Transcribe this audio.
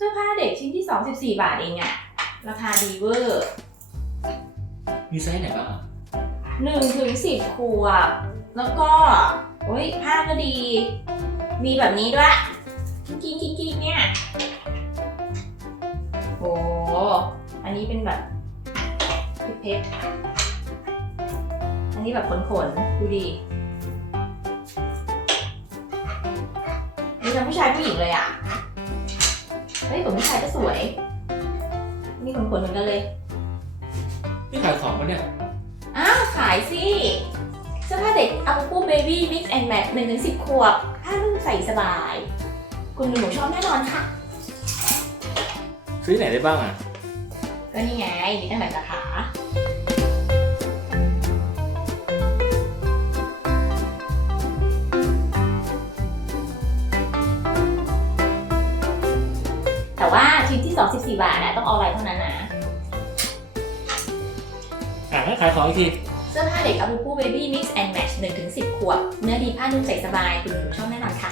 เสื้อผ้าเด็กชิ้นที่24บาทเองอะราคาดีเวอร์มีไซส์ไหนบ้างอะ1ถึง10ขวบ แล้วก็โอ้ยผ้าก็ดี มีแบบนี้ด้วยกิ้งกิ้งกิ้งๆๆเนี่ยโอ้อันนี้เป็นแบบเพชรๆอันนี้แบบขนขนๆดูดีมีทั้งผู้ชายผู้หญิงเลยอะ เฮ้ยผมผู้ชายก็สวย มีขนขนๆเหมือนกันเลย นี่ขายของปะเนี่ย อ้าว ขายสิเสื้อผ้าเด็กอัลกูเบบี้มิกซ์แอนด์แมทหนึ่งถึงสิบขวบผ้านุ่มใส่สบาย คุณหนูชอบแน่นอนค่ะ ซื้อที่ไหนได้บ้างอะ ก็นี่ไงมีตั้งหลายสาขา 12 14 บาทนะต้องเอาอะไรเท่านั้นนะอะงั้ขายของอีกที เสื้อผ้าเด็กอาบูปูเบบี้มิกซ์แอนด์แมทช์1-10 ขวดเนื้อดีผ้านุ่มใส่สบาย คุณหนูชอบแน่นอนค่ะ